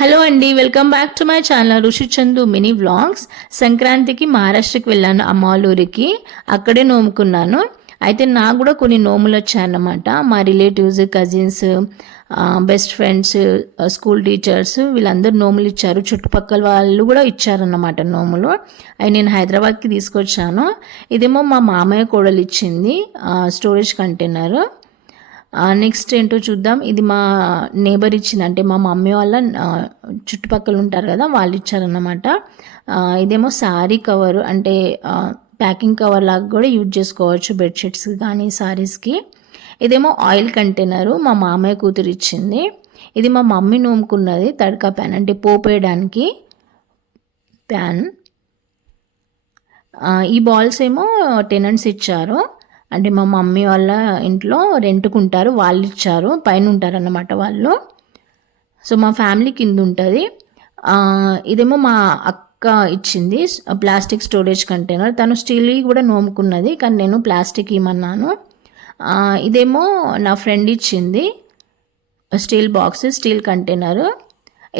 Hello అండి, welcome back to my channel Rishi Chandu mini vlogs. సంక్రాంతికి మహారాష్ట్రకి వెళ్ళాను, అమ్మ వాళ్ళ ఊరికి. అక్కడే నోముకున్నాను. అయితే నాకు కూడా కొన్ని నోములు వచ్చాయన్నమాట. మా relatives, cousins, best friends, school teachers వీళ్ళందరూ నోములు ఇచ్చారు. చుట్టుపక్కల వాళ్ళు కూడా ఇచ్చారన్నమాట నోములు. అవి నేను హైదరాబాద్కి తీసుకొచ్చాను. ఇదేమో మా మామయ్య కోడలు ఇచ్చింది స్టోరేజ్ కంటైనర్. నెక్స్ట్ ఏంటో చూద్దాం. ఇది మా నేబర్ ఇచ్చింది, అంటే మా మమ్మీ వాళ్ళ చుట్టుపక్కల ఉంటారు కదా, వాళ్ళు ఇచ్చారన్నమాట. ఇదేమో శారీ కవర్, అంటే ప్యాకింగ్ కవర్ లాగా కూడా యూజ్ చేసుకోవచ్చు బెడ్షీట్స్కి కానీ శారీస్కి. ఇదేమో ఆయిల్ కంటైనరు, మా మామయ్య కూతురు ఇచ్చింది. ఇది మా మమ్మీ నూముకున్నది తడకా ప్యాన్, అంటే పోపు వేయడానికి ప్యాన్. ఈ బాల్స్ ఏమో టెనెంట్స్ ఇచ్చారు, అంటే మా మమ్మీ వాళ్ళ ఇంట్లో రెంట్కుంటారు, వాళ్ళు ఇచ్చారు. పైన ఉంటారన్నమాట వాళ్ళు. సో మా ఫ్యామిలీ కింద ఉంటుంది. ఇదేమో మా అక్క ఇచ్చింది ప్లాస్టిక్ స్టోరేజ్ కంటైనర్. తను స్టీల్ కూడా నోముకున్నది, కానీ నేను ప్లాస్టిక్ ఇమ్మన్నాను. ఇదేమో నా ఫ్రెండ్ ఇచ్చింది స్టీల్ బాక్స్, స్టీల్ కంటైనరు.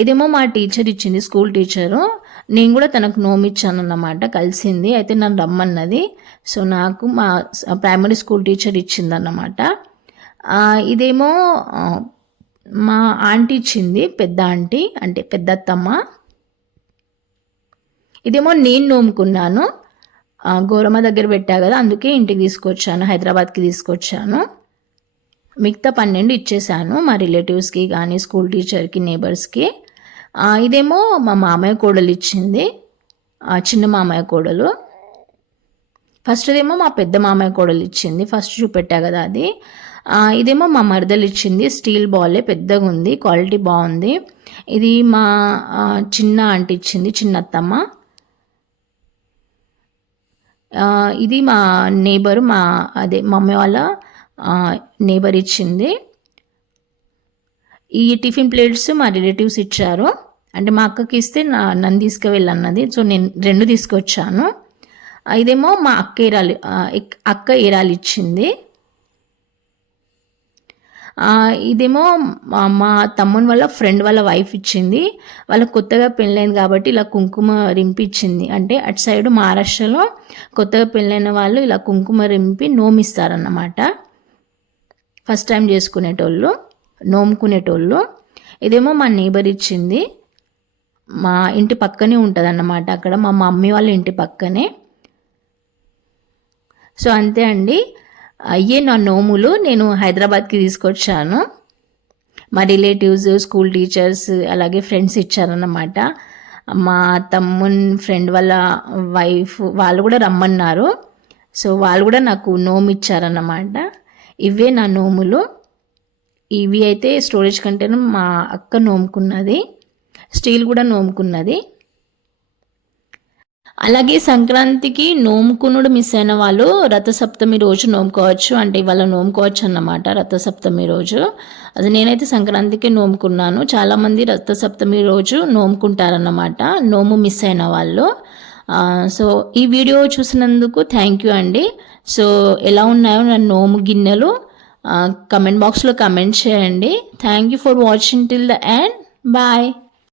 ఇదేమో మా టీచర్ ఇచ్చింది, స్కూల్ టీచరు. నేను కూడా తనకు నోమిచ్చాను అన్నమాట, కలిసింది. అయితే నన్ను రమ్మన్నది. సో నాకు మా ప్రైమరీ స్కూల్ టీచర్ ఇచ్చిందన్నమాట. ఇదేమో మా ఆంటీ ఇచ్చింది, పెద్ద ఆంటీ, అంటే పెద్దత్తమ్మ. ఇదేమో నేను నోముకున్నాను, గౌరమ్మ దగ్గర పెట్టా కదా, అందుకే ఇంటికి తీసుకొచ్చాను, హైదరాబాద్కి తీసుకొచ్చాను. మిగతా 12 ఇచ్చేసాను మా రిలేటివ్స్కి కానీ, స్కూల్ టీచర్కి, నేబర్స్కి. ఇదేమో మా మామయ్య కోడలు ఇచ్చింది, చిన్న మామయ్య కోడలు. ఫస్ట్దేమో మా పెద్ద మామయ్య కోడలు ఇచ్చింది, ఫస్ట్ చూపెట్టా కదా అది. ఇదేమో మా మరదలు ఇచ్చింది, స్టీల్ బాలే, పెద్దగా ఉంది, క్వాలిటీ బాగుంది. ఇది మా చిన్న ఆంటీ ఇచ్చింది, చిన్నత్తమ్మ. ఇది మా నేబరు, అదే మమ్మీ వాళ్ళ నేబర్ ఇచ్చింది. ఈ టిఫిన్ ప్లేట్స్ మా రిలేటివ్స్ ఇచ్చారు, అంటే మా అక్కకి ఇస్తే నన్ను తీసుకువెళ్ళన్నది. సో నేను 2 తీసుకొచ్చాను. ఇదేమో మా అక్క ఏరాలు ఇచ్చింది. ఇదేమో మా తమ్ముని వాళ్ళ ఫ్రెండ్ వాళ్ళ వైఫ్ ఇచ్చింది. వాళ్ళకి కొత్తగా పెళ్ళైంది కాబట్టి ఇలా కుంకుమ రింపిచ్చింది. అంటే అటు సైడ్ మహారాష్ట్రలో కొత్తగా పెళ్ళైన వాళ్ళు ఇలా కుంకుమ రింపి నోమిస్తారన్నమాట. First time చేసుకునేటోళ్ళు, నోముకునేటోళ్ళు. ఇదేమో మా నేబర్ ఇచ్చింది, మా ఇంటి పక్కనే ఉంటుంది అన్నమాట, అక్కడ మా మమ్మీ వాళ్ళ ఇంటి పక్కనే. సో అంతే అండి, అయ్యే నా నోములు నేను హైదరాబాద్కి తీసుకొచ్చాను. మా రిలేటివ్స్, స్కూల్ టీచర్స్, అలాగే ఫ్రెండ్స్ ఇచ్చారన్నమాట. మా తమ్ముని ఫ్రెండ్ వాళ్ళ వైఫ్ వాళ్ళు కూడా రమ్మన్నారు. సో వాళ్ళు కూడా నాకు నోము ఇచ్చారన్నమాట. ఇవే నా నోములు. ఇవి అయితే స్టోరేజ్ కంటైనర్ మా అక్క నోముకున్నది, స్టీల్ కూడా నోముకున్నది. అలాగే సంక్రాంతికి నోముకునుడు మిస్ అయిన వాళ్ళు రథసప్తమి రోజు నోముకోవచ్చు, అంటే ఇవాళ నోముకోవచ్చు అన్నమాట రథసప్తమి రోజు. అది నేనైతే సంక్రాంతికి నోముకున్నాను. చాలామంది రథసప్తమి రోజు నోముకుంటారన్నమాట, నోము మిస్ అయిన వాళ్ళు. సో ఈ వీడియో చూసినందుకు థ్యాంక్ యూ అండి. సో ఎలా ఉన్నాయో నా నోము గిన్నెలు కమెంట్ బాక్స్లో కమెంట్ చేయండి. Thank you for watching till the end. Bye.